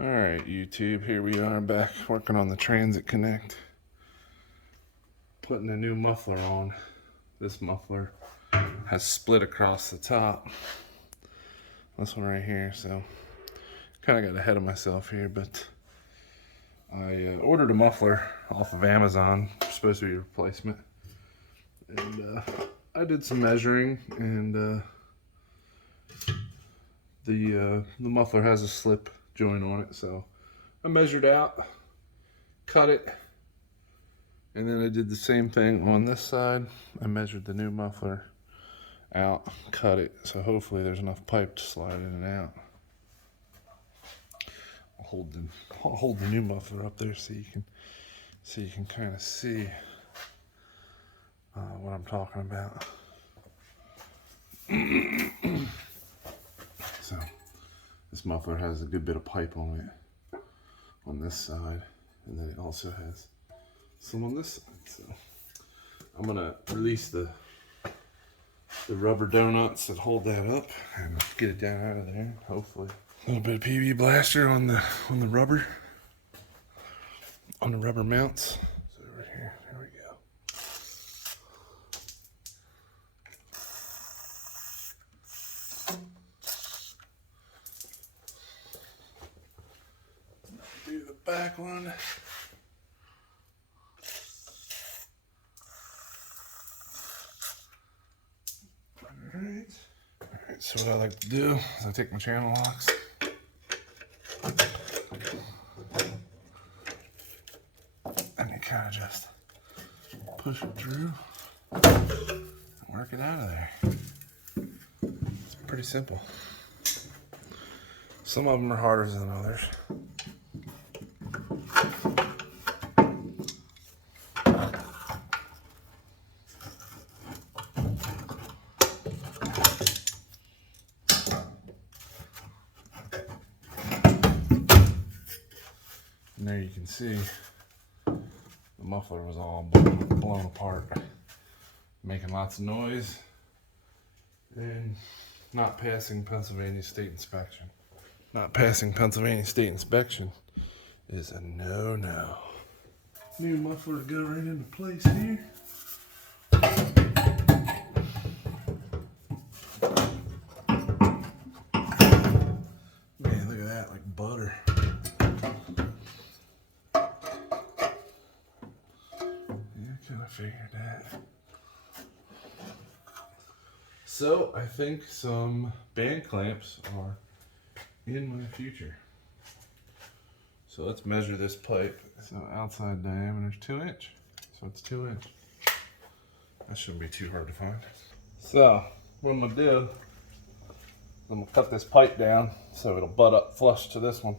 Alright, YouTube, here we are back working on the Transit Connect. Putting a new muffler on. This muffler has split across the top. This one right here, so kind of got ahead of myself here, but I ordered a muffler off of Amazon. It's supposed to be a replacement. And I did some measuring, and the muffler has a slip joint on it, so I measured out, cut it, and then I did the same thing on this side. I measured the new muffler out, cut it, so hopefully there's enough pipe to slide in and out. I'll hold the new muffler up there so you can kind of see what I'm talking about. So this muffler has a good bit of pipe on it on this side, and then it also has some on this side. So I'm gonna release the rubber donuts that hold that up and get it down out of there. Hopefully, a little bit of PB blaster on the rubber mounts. So over here, there we go. Do the back one. Alright, so what I like to do is I take my channel locks, and you kind of just push it through and work it out of there. It's pretty simple. Some of them are harder than others. And there you can see the muffler was all blown apart, making lots of noise and not passing Pennsylvania state inspection. Not passing Pennsylvania state inspection is a no-no. New muffler to go right into place here. Man, look at that, like butter. I figured that. So I think some band clamps are in my future. So let's measure this pipe. So outside diameter is 2 inch. So it's 2 inch. That shouldn't be too hard to find. So what I'm gonna do, I'm gonna cut this pipe down so it'll butt up flush to this one.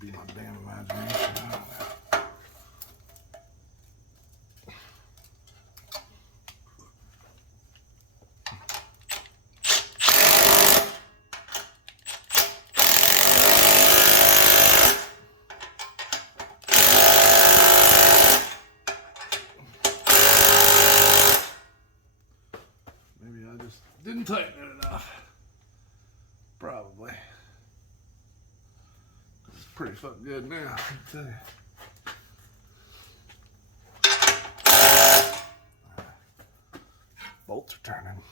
Be my damn imagination. I don't know. Maybe I just didn't tighten it enough. Probably. It's pretty fucking good now, I can tell you. Bolts are turning.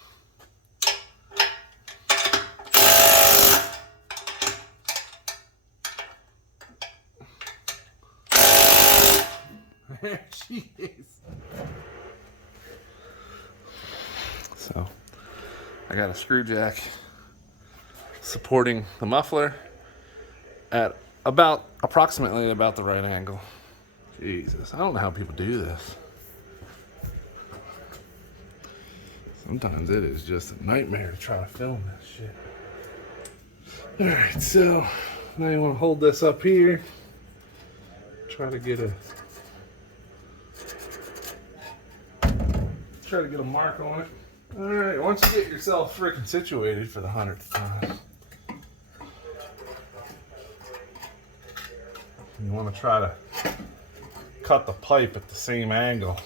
There she is. So I got a screw jack supporting the muffler at approximately about the right angle. Jesus, I don't know how people do this. Sometimes it is just a nightmare to try to film this shit. Alright, so now you want to hold this up here. Try to get a mark on it. Alright, once you get yourself freaking situated for the 100th time, you want to try to cut the pipe at the same angle.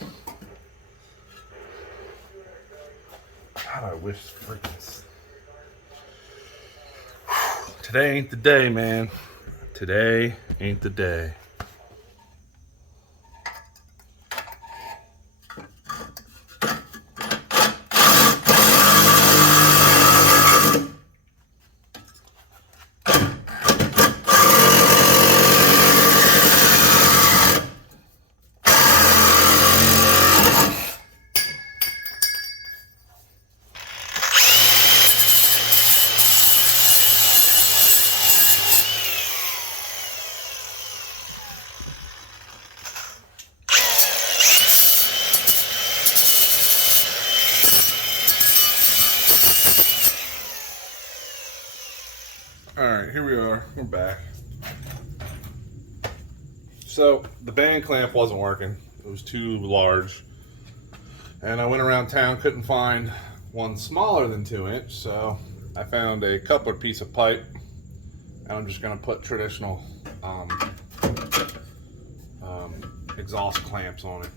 God, I wish freaking... Today ain't the day, man. Today ain't the day. Alright, here we are. We're back. So, the band clamp wasn't working. It was too large. And I went around town, couldn't find one smaller than 2-inch, so I found a coupler piece of pipe. And I'm just going to put traditional exhaust clamps on it.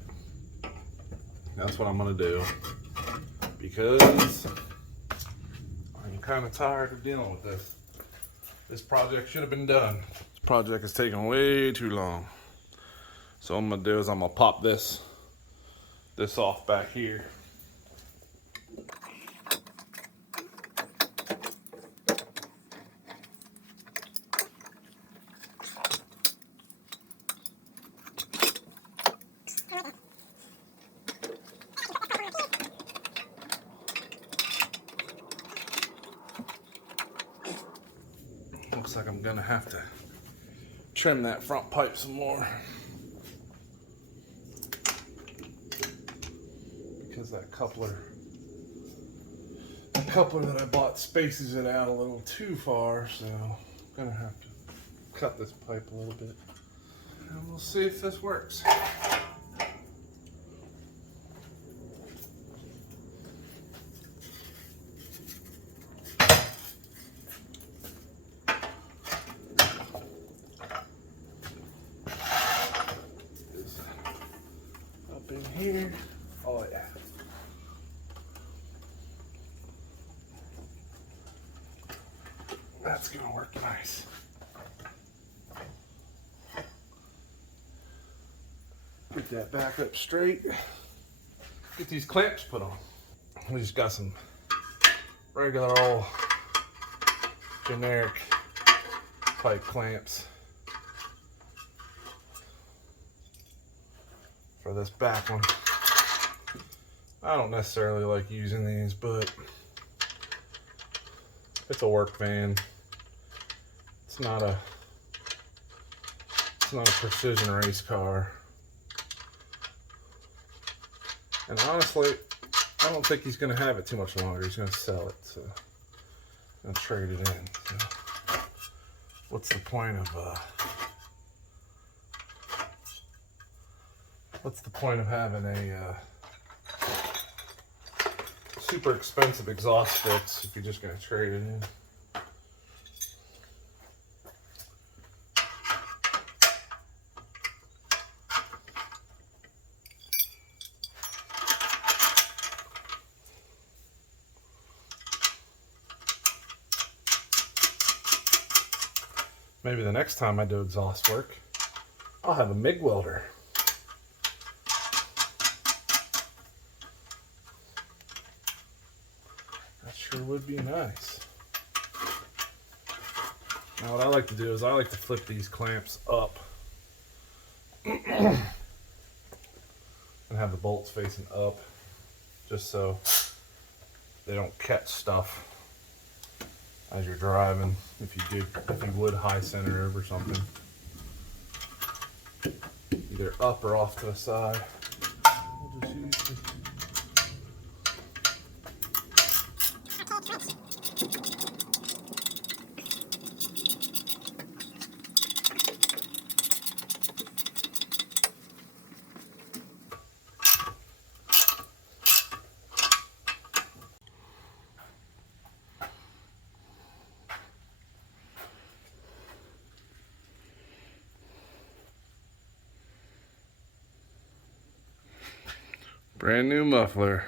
That's what I'm going to do. Because I'm kind of tired of dealing with this. This project should have been done. This project is taking way too long. So what I'm gonna do is I'm gonna pop this off back here. Looks like I'm gonna have to trim that front pipe some more, because that coupler that I bought spaces it out a little too far, so I'm gonna have to cut this pipe a little bit, and we'll see if this works. In here. Oh yeah. That's gonna work nice. Get that back up straight. Get these clamps put on. We just got some regular old generic pipe clamps for this back one. I don't necessarily like using these, but it's a work van. It's not a precision race car. And honestly, I don't think he's gonna have it too much longer. He's gonna sell it, so I'm gonna trade it in. So what's the point of having a super expensive exhaust fix if you're just going to trade it in? Maybe the next time I do exhaust work, I'll have a MIG welder. That sure would be nice. Now what I like to do is I like to flip these clamps up and have the bolts facing up, just so they don't catch stuff as you're driving, if you would high center over something, either up or off to the side. We'll just use the brand new muffler.